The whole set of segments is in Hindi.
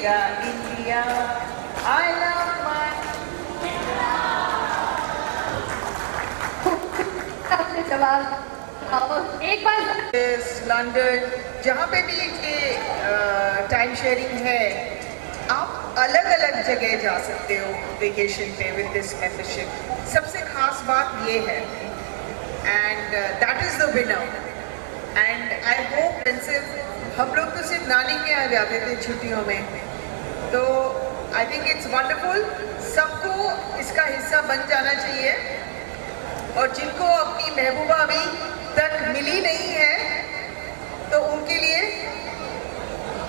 जीतेगा इंडिया। आई लव माय आपने जवाब एक बार लंदन, जहाँ पे भी ये टाइम शेयरिंग है, आप अलग अलग जगह जा सकते हो वेकेशन पे विद दिस मेंबरशिप। सबसे खास बात ये है, and that is the winner. And I hope हम लोग तो सिर्फ नानी के यहाँ जाते थे छुट्टियों में, तो आई थिंक इट्स वंडरफुल। सबको इसका हिस्सा बन जाना चाहिए, और जिनको अपनी महबूबा अभी तक मिली नहीं है तो उनके लिए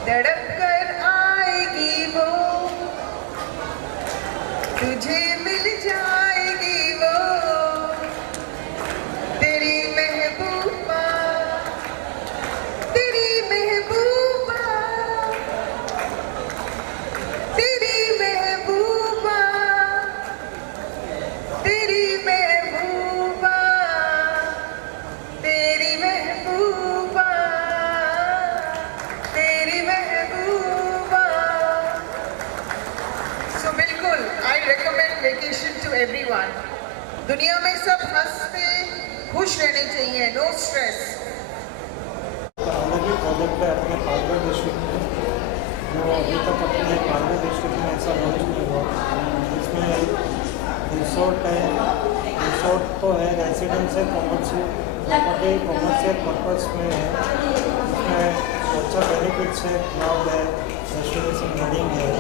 धड़क कर आएगी वो, तुझे मिल जाएगी वो, तेरी महबूबा, तेरी महबूबा, तेरी महबूबा, तेरी महबूबा, तेरी महबूबा, तेरी महबूबा। सो बिल्कुल I recommend vacation to everyone. दुनिया में सब हंसते खुश रहने चाहिए, नो स्ट्रेस। अलग ही प्रोजेक्ट है अपने पालघर डिस्ट्रिक्ट में, जो अभी तक अपने पालघर डिस्ट्रिक्ट में ऐसा लॉन्च नहीं हुआ। इसमें रिसोर्ट है, रिसोर्ट तो है, रेजिडेंस है, कॉमर्शियल प्रॉपर्टी कॉमर्शियल पर्पस में है। इसमें अच्छा बेनिफिट्स है, क्लाउड है, डेस्टिनेशन वेडिंग है,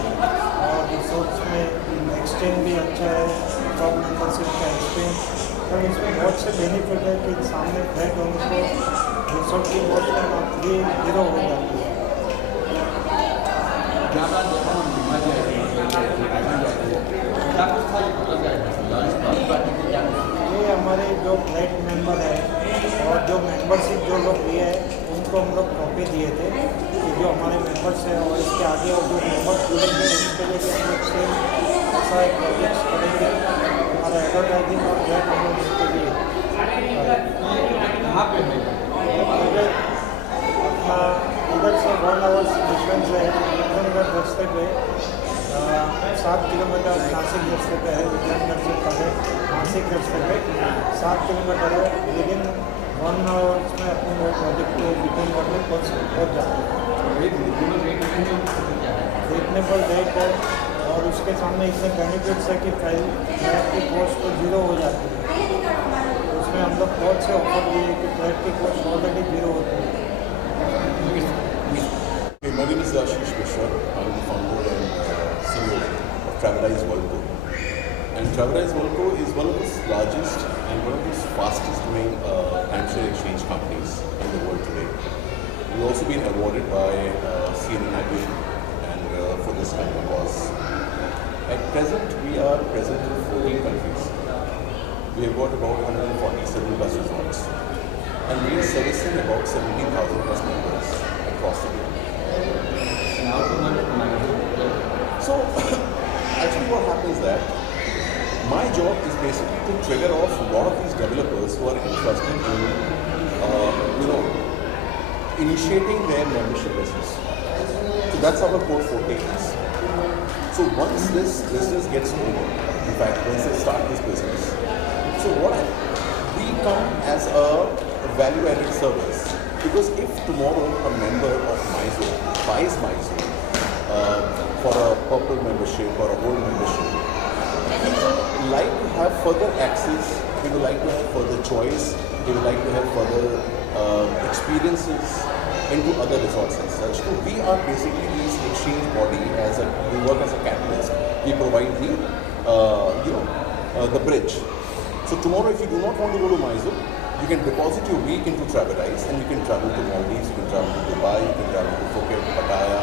और रिसोर्ट्स में एक्सचेंज भी अच्छा है, जॉब मेंबरशिप का एक्सचेंज। तो इसमें बहुत से बेनिफिट है कि सामने फ्लैट होने को रिसोर्ट की बहुत टाइम आप 3-0 हो जाती है। ये हमारे जो फ्लैट मेंबर है और जो मेंबरशिप जो लोग लिए हैं उनको हम लोग कॉपी दिए थे कि जो हमारे मेंबर्स हैं और इसके आगे और जो मेंबर्स जुड़ेंगे उनके लिए भी हम लोग सेम ऐसा एक प्रोजेक्ट करेंगे। हमारा एडवर्टाइजिंग और फ्लैट हम लोग इसके लिए इधर से 1 आवर्स डिस्टेंस है, विक्रमगढ़ रास्ते पे 7 किलोमीटर नासिक रास्ते पे है। विक्रमगढ़ से पहले नासिक रास्ते पे 7 किलोमीटर है, लेकिन 1 आवर्स में अपने वो प्रोजेक्ट को विक्रमगढ़ में पहुँच जाते हैं। देखने पर रेट है, और उसके सामने इतने बेनिफिट्स है कि फ्लैट की कॉस्ट तो 0 हो जाती है। उसमें हम लोग बहुत से ऑफर दिए कि फ्लैट की कॉस्ट ऑलरेडी 0 होती है। My name is Ashish Mishra. I'm the founder and CEO of Travelize Volvo. And Travelize Volvo is one of the largest and one of the fastest growing timeshare exchange companies in the world today. We've also been awarded by CNN Aviation and for this kind of cause. At present, we are present in 14 countries. We have got about 147 plus resorts, and we are servicing about 17,000 plus members across the world. So, actually what happens is that my job is basically to trigger off a lot of these developers who are interested in, initiating their membership business. So that's our core forte is. So once this business gets over, in fact, once they start this business, so we come as a value-added service. Because if tomorrow a member of Mysore buys Mysore for a purple membership or a gold membership, we would like to have further access, we would like to have further choice, we would like to have further experiences into other resorts as such. So we are basically this exchange body, we work as a catalyst. We provide the bridge. So tomorrow if you do not want to go to Mysore, you can deposit your week into Travelize and you can travel to Maldives, you can travel to Dubai, you can travel to Phuket, Pattaya,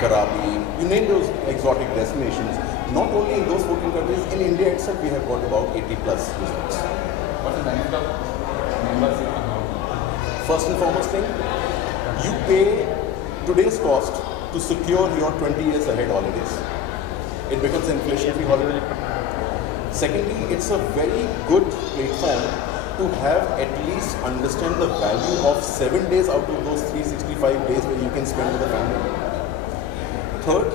Krabi, you name those exotic destinations. Not only in those 14 countries, in India itself we have got about 80 plus resorts. What's the benefit of membership? First and foremost thing, you pay today's cost to secure your 20 years ahead holidays. It becomes an inflation-free holiday. Secondly, it's a very good platform to have at least understand the value of 7 days out of those 365 days where you can spend with the family. Third,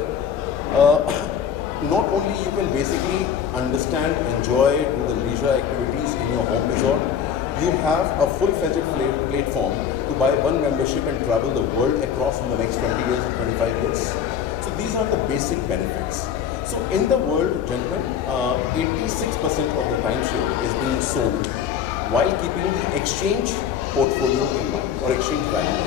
not only you can basically understand, enjoy, do the leisure activities in your home resort, you have a full-fledged platform to buy one membership and travel the world across in the next 20 years or 25 years. So these are the basic benefits. So in the world, gentlemen, 86% of the timeshare is being sold while keeping the exchange portfolio in mind or exchange value.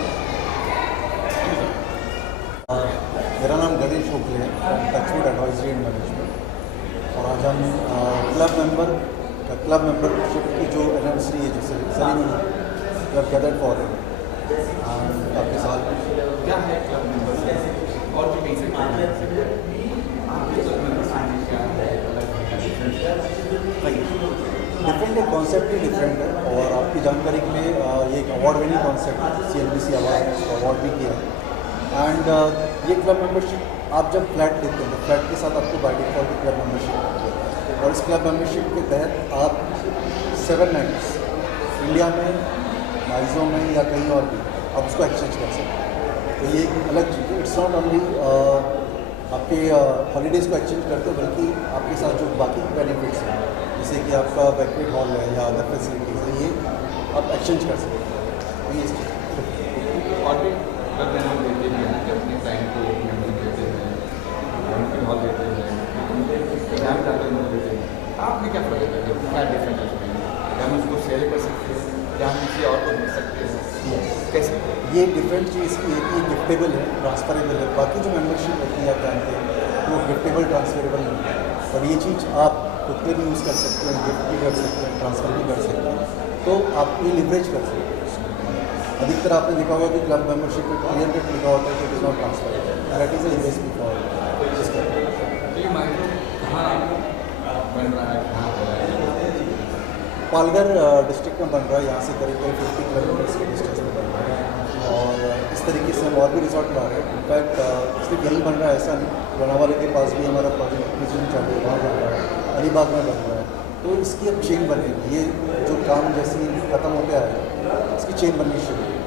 मेरा नाम गणेश ओखले है from Touchwood advisory and management और आज हम क्लब मेंबरशिप की जो एनिवर्सरी है जो ceremony we are gathered for काफ़ी साल क्या है क्लब मेंबरशिप और जो बेसिक आपके क्लब मेंबरशिप क्या है डिफरेंट है, कॉन्सेप्ट ही डिफरेंट है। और आपकी जानकारी के लिए ये एक अवार्ड विनिंग कॉन्सेप्ट है, CNBC अवार्ड है, उसको अवार्ड भी किया है। एंड ये क्लब मेंबरशिप आप जब फ्लैट लेते हैं तो फ्लैट के साथ आपको बाय डिफॉल्ट की क्लब मेंबरशिप और इस क्लब मेंबरशिप के तहत आप 7 नाइट्स इंडिया में, माइजो में या कहीं और भी आप उसको एक्सचेंज कर सकते हैं। तो ये एक अलग चीज़ है। इट्स नॉट ओनली आपके हॉलीडेज़ को एक्सचेंज करते हो, बल्कि आपके साथ जो बाकी बेनिफिट्स हैं जैसे कि आपका बैंक्वेट हॉल है या अदर फैसिलिटीज़ है, ये आप एक्सचेंज कर सकते हैं। ये और भी क्लब मेंबर देते हैं कि अपने टाइम को मेंबर देते हैं, बैंक्वेट हॉल देते हैं, एग्जाम जाते हैं देते हैं। आपने क्या पता है क्या डिफरेंट है उसमें? क्या हम उसको सेल कर सकते हैं या हम किसी और को मिल सकते हैं? कैसे? ये डिफरेंट चीज़ की एक ये गिफ्टेबल है, ट्रांसफरेबल है। बाकी जो मेंबरशिप होती है आप जानते हैं वो गिफ्टेबल ट्रांसफरेबल नहीं है, और ये चीज़ आप खुद के भी यूज़ कर सकते हैं, गिफ्ट भी कर सकते हैं, ट्रांसफ़र भी कर सकते हैं। तो आप ये लिवरेज कर सकते हैं। अधिकतर आपने देखा होगा कि क्लब मेंबरशिप में क्लियर कट लिखा होता है कि it is not transferable, that is a USP for this club. तो ये माइक्रो कहाँ बन रहा है, कहाँ हो रहा है? पालघर डिस्ट्रिक्ट में बन रहा है, यहाँ से करीब 50 किलोमीटर के डिस्टेंस में बन रहा है। और इस तरीके से हम और भी रिजॉर्ट ला रहे हैं। इनफैक्ट सिर्फ यहीं बन रहा है ऐसा नहीं, लोनावाला के पास भी हमारा प्रोजेक्ट प्रेजेंट चल रहा है, वहाँ बन रहा है, अलीबाग में बन रहा है। तो इसकी अब चेन बनेगी। ये जो काम जैसे ही ख़त्म हो गया है इसकी चेन बननी शुरू हुई।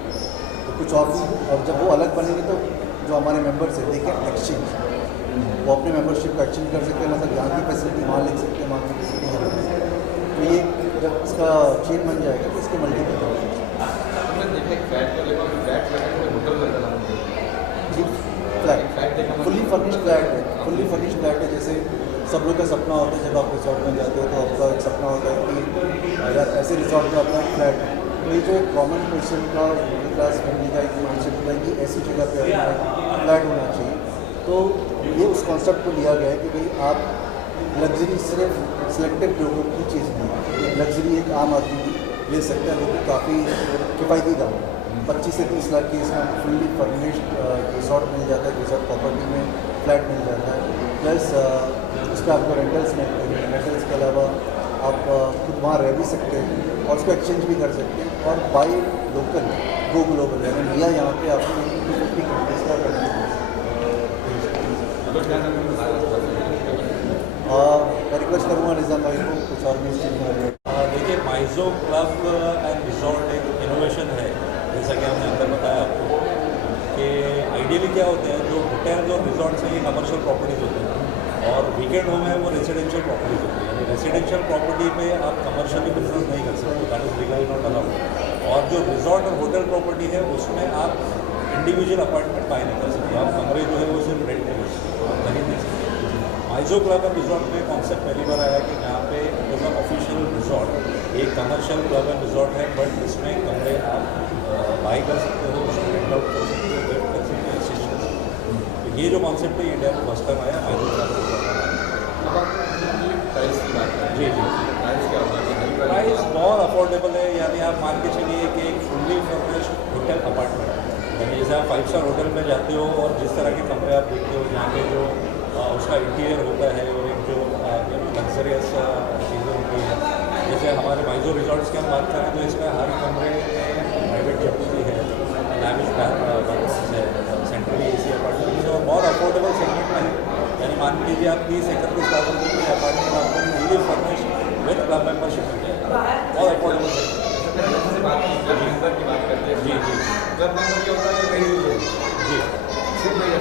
तो कुछ और भी, और जब वो अलग बनेंगे तो जो हमारे मेंबर्स हैं दे कैन एक्सचेंज, वो अपने मेंबरशिप को एक्सचेंज कर सकते हैं। मतलब यहाँ की फैसिलिटी वहाँ ले सकते हैं, वहाँ की फैसिलिटी यहाँ ले सकते हैं। तो ये जब इसका चेन बन जाएगा तो इसके मल्टीपल हमने देखा फ्लैट को लेकर फ्लैट लगा होटल लगा जी फ्लैट फुल्ली फर्निश्ड फ्लैट है। फुल्ली फर्निश्ड फ्लैट है। जैसे सब लोग का सपना होता है जब आप रिजॉर्ट में जाते हो तो आपका एक सपना होता है कि यार ऐसे रिजॉर्ट में अपना एक फ्लैट है। तो ये जो एक कॉमन पर्सन का मिडिल क्लास फैमिली का एक कॉन्सेप्ट होता है कि ऐसी जगह पे अपना फ्लैट होना चाहिए। तो ये उस कॉन्सेप्ट को लिया गया है कि भाई आप लग्जरी सिर्फ सिलेक्टिव लोगों की चीज़ नहीं है, लग्जरी एक आम आदमी भी ले सकता है, जो कि काफ़ी किफ़ायती दाम है। 25 से 30 लाख के इसमें फुल्ली फर्निश्ड रिजॉर्ट मिल जाता है, रिजॉर्ट प्रॉपर्टी में फ्लैट मिल जाता है। प्लस उसका आपको रेंटल्स मिलते हैं। रेंटल्स के अलावा आप खुद वहाँ रह भी सकते हैं और उसको एक्सचेंज भी कर सकते हैं। और बाय लोकल गो ग्लोबल है इंडिया, यहाँ पे आपको 50 कंट्रीज़ का मैं रिक्वेस्ट करूँगा निज़ाम भाई को कुछ और भी देखिए, माइजो क्लब एंड रिजॉर्ट एक इनोवेशन है, जैसा कि हमने अंदर बताया आपको कि आइडियली क्या होते हैं, जो होटल और रिजॉर्ट्स हैं ये कमर्शियल प्रॉपर्टीज़ होते हैं और वीकेंड होम है वो रेजिडेंशियल प्रॉपर्टीज़ होती है। यानी रेजिडेंशियल प्रॉपर्टी पे आप कमर्शियली बिजनेस नहीं कर सकते, that is legally not allowed. और जो रिजॉर्ट और होटल प्रॉपर्टी है उसमें आप इंडिविजुअल अपार्टमेंट बाय नहीं कर सकते, आप कमरे जो है वो सिर्फ रेंट पे कर सकते हो, नहीं दे सकते। माइजो क्लब एंड रिजॉर्ट में कॉन्सेप्ट पहली बार आया कि यहाँ पे एज एन ऑफिशियल रिजॉर्ट एक कमर्शियल क्लब एंड रिजॉर्ट है, बट इसमें कमरे आप बाई कर सकते हो, उसको रेंट आउट कर सकते हो, रेंट कर सकते हो, एक्सचेंज कर सकते हो। तो ये जो कॉन्सेप्ट है इंडिया में फर्स्ट टाइम आया माइजो क्लब। प्राइस की बात करें, जी जी, प्राइस क्या होगा? प्राइस बहुत अफोर्डेबल है। यानी आप मान के चलिए कि एक फुल्ली फर्निश्ड होटल अपार्टमेंट, यानी जैसे आप 5 स्टार होटल में जाते हो और जिस तरह के कमरे आप देखते हो, यहाँ के जो उसका इंटीरियर होता है और एक जो लग्जरियस चीज़ें होती हैं, जैसे हमारे माइजो रिजॉर्ट्स की हम बात करें तो इसमें हर कमरे में प्राइवेट जकूज़ी है, लैविश बाथरूम्स है, सेंट्रली AC अपार्टमेंट है और बहुत अफोर्डेबल सेगमेंट में है। यानी मान लीजिए आप 30-31 लाख रुपये की अपार्टमेंट आपको fully furnished with club membership मिल जाएगा, बहुत अफोर्डेबल सेगमेंट। से बात की क्लब मेंबर की बात करते हैं। जी जी क्लब मेंबर क्या होता है? जी सिर्फ नहीं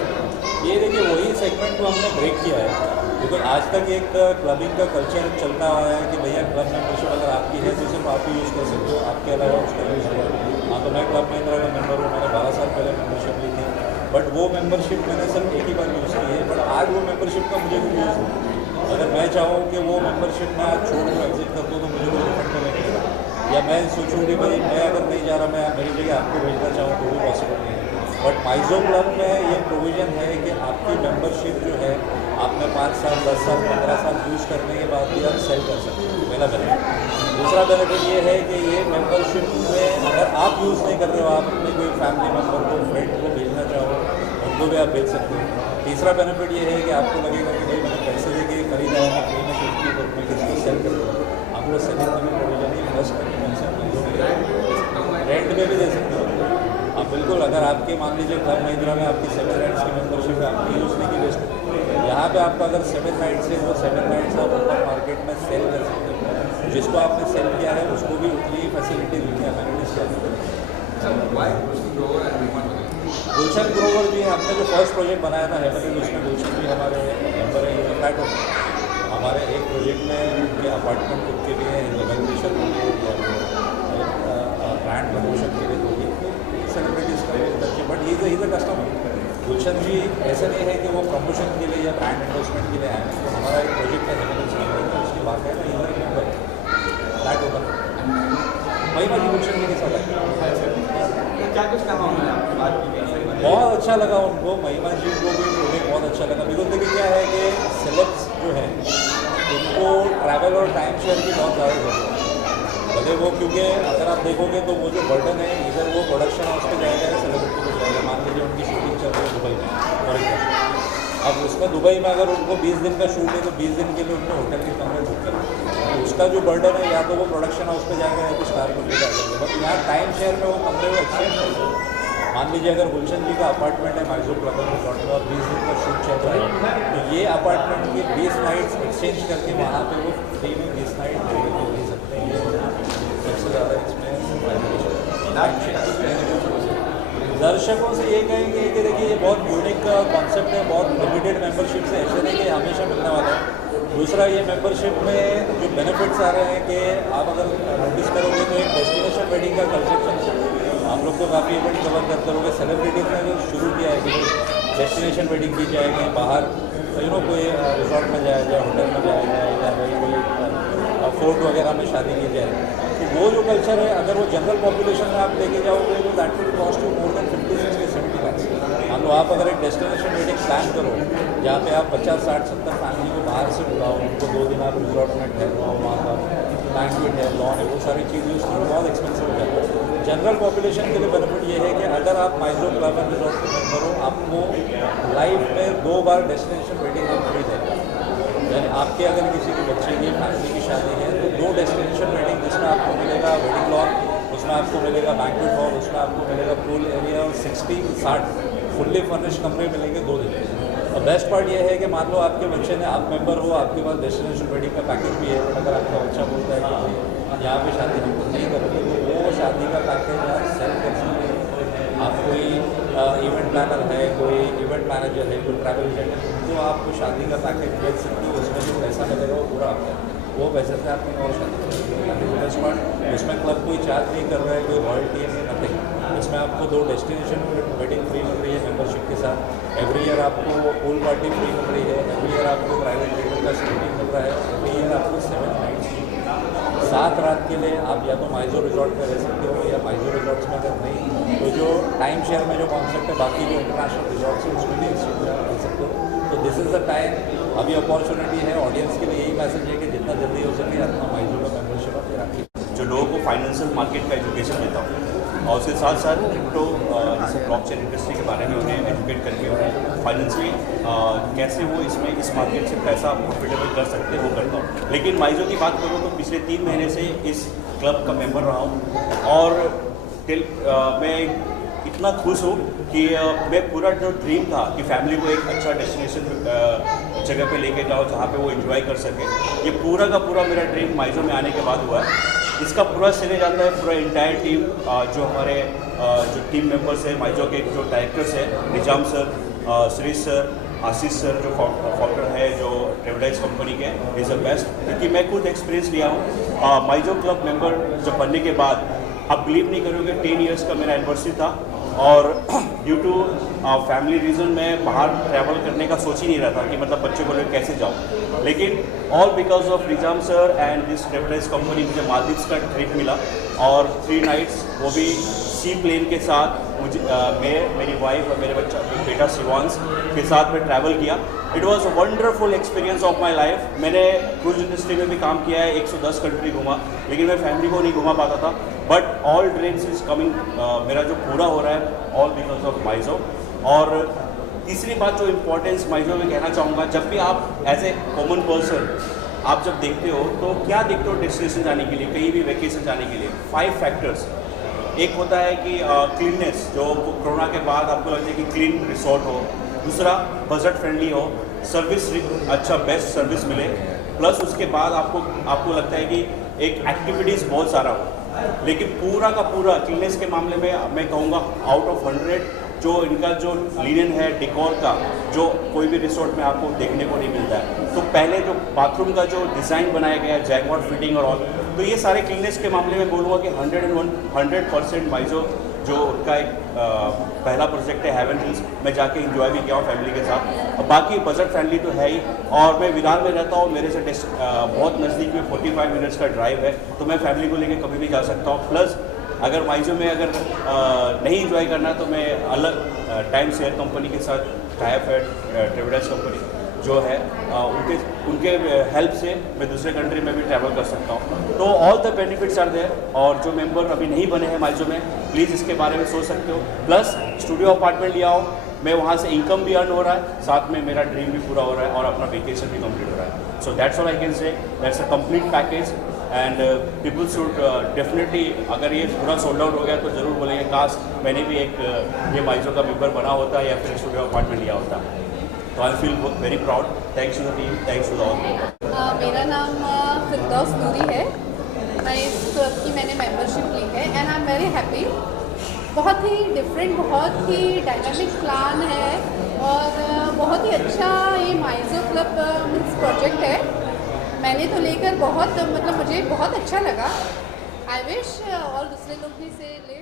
ये देखिए वही सेगमेंट को हमने ब्रेक किया है, बिकॉज आज तक एक क्लबिंग का कल्चर चलता आया है कि भैया क्लब मेंबरशिप अगर आपकी है तो सिर्फ आप ही यूज़ कर सकते हो, आपके अलावा उसका यूज़ करो। हाँ, तो मैं क्लब महिंद्रा का मेंबर हूँ, मैंने 12 साल पहले मेंबरशिप ली थी, बट वो मेंबरशिप मैंने सिर्फ एक ही बार यूज़ की है। बट आज वो मेंबरशिप का मुझे कोई यूज़ नहीं। अगर मैं चाहूँ कि वो मेंबरशिप मैं आज छोड़ दूँ, एग्जिट कर दूँ, तो मुझे कोई रिफंड तो नहीं मिलेगा, या मैं सोचूँ कि भाई मैं अगर नहीं जा रहा, मैं मेरी जगह आपको भेजना चाहूँ तो भी पॉसिबल नहीं है। बट माइजो क्लब में ये प्रोविज़न है कि आपकी मेंबरशिप जो है आपने 5 साल 10 साल 15 साल यूज़ करने के बाद भी आप सेल कर सकते हो, पहला बेनिफिट। दूसरा बेनिफिट ये है कि ये मेंबरशिप में अगर आप यूज़ नहीं कर रहे हो, आप अपने कोई फैमिली मेम्बर को, फ्रेंड को भेजना चाहो, उनको भी आप भेज सकते हो। तीसरा बेनिफिट ये है कि आपको लगेगा कि भाई मैंने पैसे देके खरीदा है, मैं फ्री में खरीदती हूँ, मैं किसको सेल कर दूँ, आपको सेलिंग में प्रोविजन ही इन्वेस्ट करके रेंट में भी दे सकते हो आप। बिल्कुल, अगर आपके मान लीजिए क्लब महिंद्रा में आपकी 7 नाइट्स की मेंबरशिप है, आपकी यूज़ नहीं की बेस्ट, यहाँ पे आपका अगर 7 नाइट्स है, वो 7 नाइट्स आप ऊपर मार्केट में सेल कर सकते हो। जिसको आपने सेल किया है उसको भी उतनी ही फैसिलिटी उतनी अमेनिटीज गुलशन ग्रोवर जी, हमने जो फर्स्ट प्रोजेक्ट बनाया था हेमलिन, उसमें गुलशन जी हमारे मेंबर हैं। फ्लैट हमारे एक प्रोजेक्ट में उनके अपार्टमेंट खुद के भी हैं, रेगुलेशन ब्रांड प्रमोशन के लिए होगी, सेलिब्रिटीज़ का करके, but he is a customer. Gulshan ji ऐसा नहीं है कि वो प्रमोशन के लिए या ब्रांड एंडोर्समेंट के लिए आए हैं। तो हमारा एक प्रोजेक्ट है हेमलिन, उसकी बात है ना, इधर मेंबर फ्लैट ओपन वही बात गुलशन जी के साथ क्या कुछ कहा उन्होंने बात की? बहुत अच्छा लगा उनको, महिमा जी को भी प्रोजेक्ट बहुत अच्छा लगा। बिकॉज देखिए क्या है कि सेलेब्स जो हैं उनको ट्रैवल और टाइम शेयर की बहुत ज़्यादा जरूरत है। भले वो, क्योंकि अगर आप देखोगे तो वो जो बर्डन है, इधर वो प्रोडक्शन हाउस पे जाएगा या सेलिब्रिटी को जाएगा। मान लीजिए उनकी शूटिंग चल रही है दुबई में, फॉर एग्जाम्पल, अब उसमें दुबई में अगर उनको 20 दिन का शूट है तो 20 दिन के लिए उनको होटल के कमरे बुक करना, तो उसका जो बर्डन है या तो वो प्रोडक्शन हाउस पे जाएगा या तो स्टार पर ले जाएगा। बट यहाँ टाइम शेयर में वो कमरे को एक्सचेंज कर, मान लीजिए अगर गुलशन जी का अपार्टमेंट है माइजो क्लब रिजॉर्ट में और 20 दिन का शूट चल रहा है, तो ये अपार्टमेंट की 20 नाइट्स एक्सचेंज करके वहाँ पे वो फ्री में 20 नाइट ले सकते हैं। सबसे ज़्यादा इसमें दर्शकों से ये कहेंगे कि देखिए ये बहुत यूनिक कॉन्सेप्ट है, बहुत लिमिटेड मेंबरशिप से, ऐसे नहीं कि हमेशा मिलने वाला है। दूसरा, ये मेंबरशिप में जो बेनिफिट्स आ रहे हैं कि आप अगर नोटिस करोगे तो एक डेस्टिनेशन वेडिंग का कंसेप्शन हम लोग तो काफ़ी इवेंट कवर करते रहोगे। सेलिब्रिटीज़ ने जो शुरू किया है कि डेस्टिनेशन वेडिंग की जाएगी बाहर, तो कोई रिजॉर्ट में जाया जाए, होटल में जाया जाए, या कोई फोर्ट वगैरह में शादी की जाए, तो वो जो कल्चर है अगर वो जनरल पॉपुलेशन में आप लेके जाओगे तो that will cost you more than 50 से 70 लाख। मान लो आप अगर एक डेस्टिनेशन वेडिंग प्लान करो जहाँ पे आप 50 60 70 फैमिली को बाहर से बुलाओ, उनको 2 दिन आप रिजॉर्ट में ठहराओ, वहाँ का बैंक्वेट है, लॉन है, वो सारी चीज़ें उसमें बहुत एक्सपेंसिव हो जाता है। जनरल पॉपुलेशन के लिए बेनिफिट ये है कि अगर आप माइजो क्लब एंड रिजॉर्ट के मेंबर हो, आपको लाइफ में 2 बार डेस्टिनेशन वेडिंग हम फ्री देंगे। यानी आपके अगर किसी के बच्चे की फैमिली की शादी है तो 2 डेस्टिनेशन वेडिंग, जिसमें आपको मिलेगा वेडिंग लॉन, उसमें आपको मिलेगा बैंक्वेट हॉल, उसमें आपको मिलेगा पूल एरिया, और 60 फुल्ली फर्निश्ड कमरे मिलेंगे 2 दिन। और बेस्ट पार्ट ये है कि मान लो आपके बच्चे ने, आप मेंबर हो, आपके पास डेस्टिनेशन वेडिंग का पैकेज भी है, बट अगर आपका बच्चा बोलता है कि यहाँ पे शादी नहीं करोगे तो वो शादी का पैकेज आप सेल कर सकते हैं। आप कोई इवेंट प्लानर है, कोई इवेंट मैनेजर है, कोई ट्रैवल एजेंट है, तो आपको शादी का पैकेज बेच सकते हो। उसमें जो पैसा मिलेगा वो पूरा आपका, वो पैसे से आपने और शादी कर सकते हैं। उसमें क्लब कोई चार्ज नहीं कर रहा है, कोई रॉयल्टी है, नथिंग। इसमें आपको 2 डेस्टिनेशन वेडिंग फ्री मिल रही है मेंबरशिप के साथ। एवरी ईयर आपको पूल पार्टी फ्री मिल रही है, एवरी ईयर आपको प्राइवेट थिएटर का स्क्रीनिंग मिल रहा है, एवरी ईयर आपको 7 नाइट्स 7 रात के लिए आप या तो माइजो रिजॉर्ट में रह सकते हो, या माइजो रिजॉर्ट्स में अगर नहीं तो जो टाइम शेयर में जो कॉन्सेप्ट है बाकी जो इंटरनेशनल रिजॉर्ट्स है उसमें भी एक्सचेंज कर सकते हो। तो दिस इज़ द टाइम, अभी अपॉर्चुनिटी है। ऑडियंस के लिए यही मैसेज है कि जितना जल्दी हो सके अपना माइजो का मेंबरशिप आप रखिए। जो लोगों को फाइनेंशियल मार्केट का एजुकेशन देता हूँ, और उसके साथ साथ क्रिप्टो जैसे ब्लॉकचेन इंडस्ट्री के बारे में उन्हें एजुकेट करके उन्हें फाइनेंशियली कैसे वो इसमें इस मार्केट से पैसा प्रॉफिटेबल कर सकते हैं वो करता हूँ। लेकिन माइजो की बात करूँ तो पिछले 3 महीने से इस क्लब का मेंबर रहा हूँ, और मैं इतना खुश हूँ कि मैं पूरा जो ड्रीम था कि फैमिली को एक अच्छा डेस्टिनेशन जगह पे लेके जाओ जहाँ पे वो एंजॉय कर सके, ये पूरा का पूरा मेरा ड्रीम माइजो में आने के बाद हुआ है। इसका पूरा श्रेय जाता है पूरा इंटायर टीम, जो हमारे जो टीम मेंबर्स हैं, माइजो के जो डायरेक्टर्स हैं, निजाम सर, सुरेश सर, आशीष सर जो फाउंडर है जो ट्रेवलाइज कंपनी के, इज़ द बेस्ट। क्योंकि मैं खुद एक्सपीरियंस लिया हूँ माइजो क्लब मेंबर जब बनने के बाद, आप बिलीव नहीं करोगे 10 इयर्स का मेरा एनिवर्सरी था और ड्यू टू फैमिली रीज़न मैं बाहर ट्रैवल करने का सोच ही नहीं रहा था कि मतलब बच्चों को लेकर कैसे जाऊँ, लेकिन all because of Nizam sir and this Travelize company मुझे मालदीव्स का ट्रिप मिला और 3 नाइट्स वो भी सी प्लेन के साथ। मुझे मेरी वाइफ और मेरे बेटा शिवांश के साथ में ट्रैवल किया। It was a wonderful experience of my life. मैंने क्रूज इंडस्ट्री में भी काम किया है, 110 कंट्री घूमा, लेकिन मैं फैमिली को नहीं घुमा पाता था। But all dreams is coming, मेरा जो पूरा हो रहा है ऑल बिकॉज ऑफ माइजो। और तीसरी बात जो इम्पोर्टेंस माइजो में कहना चाहूँगा, जब भी आप एज ए कॉमन पर्सन आप जब देखते हो तो क्या देखते हो डेस्टिनेशन जाने के लिए, कहीं भी वेकेशन जाने के लिए, 5 फैक्टर्स। एक होता है कि क्लीननेस, जो कोरोना के बाद आपको लगता है कि क्लीन रिसोर्ट हो। दूसरा बजट फ्रेंडली हो, सर्विस अच्छा बेस्ट सर्विस मिले, प्लस उसके बाद आपको लगता है कि एक एक्टिविटीज़ बहुत सारा हो। लेकिन पूरा का पूरा क्लीननेस के मामले में मैं कहूँगा आउट ऑफ 100 जो इनका जो लिनन है डेकोर का, जो कोई भी रिसोर्ट में आपको देखने को नहीं मिलता है। तो पहले जो बाथरूम का जो डिज़ाइन बनाया गया है, जैगवार फिटिंग और ऑल, तो ये सारे क्लीननेस के मामले में बोलूँगा कि 100% माइजो जो उनका एक पहला प्रोजेक्ट है हेवन हिल्स, मैं जाके एंजॉय भी किया हूँ फैमिली के साथ। और बाकी बजट फ्रेंडली तो है ही, और मैं विरार में रहता हूँ, मेरे से बहुत नज़दीक में 45 मिनट्स का ड्राइव है, तो मैं फैमिली को लेकर कभी भी जा सकता हूँ। प्लस अगर माइजो में अगर नहीं इंजॉय करना तो मैं अलग टाइम शेयर कंपनी के साथ टाइप है, ट्रेवलाइज कंपनी जो है, उनके हेल्प से मैं दूसरे कंट्री में भी ट्रैवल कर सकता हूँ। तो all the benefits are there. और जो मेंबर अभी नहीं बने हैं माइजो में, प्लीज़ इसके बारे में सोच सकते हो। प्लस स्टूडियो अपार्टमेंट लिया हो, मैं वहाँ से इनकम भी अर्न हो रहा है, साथ में मेरा ड्रीम भी पूरा हो रहा है और अपना वेकेशन भी कंप्लीट हो रहा है। So that's all I can say, that's a complete package and people should definitely, अगर ये पूरा सोल्ड आउट हो गया तो ज़रूर बोलेंगे काश मैंने भी एक ये माइजो का मेंबर बना होता या फिर स्टूडियो अपार्टमेंट लिया होता। तो I feel very proud. Thanks to the team, thanks to the all. मेरा नाम फिरदौस नूरी है। मैं इस क्लब की मैंने मेंबरशिप ली है and I am very happy. बहुत ही डिफरेंट, बहुत ही डायनामिक प्लान है और बहुत ही अच्छा ये माइजो क्लब प्रोजेक्ट है। मैंने तो लेकर बहुत, मतलब मुझे बहुत अच्छा लगा। आई विश और दूसरे लोग भी इसे ले।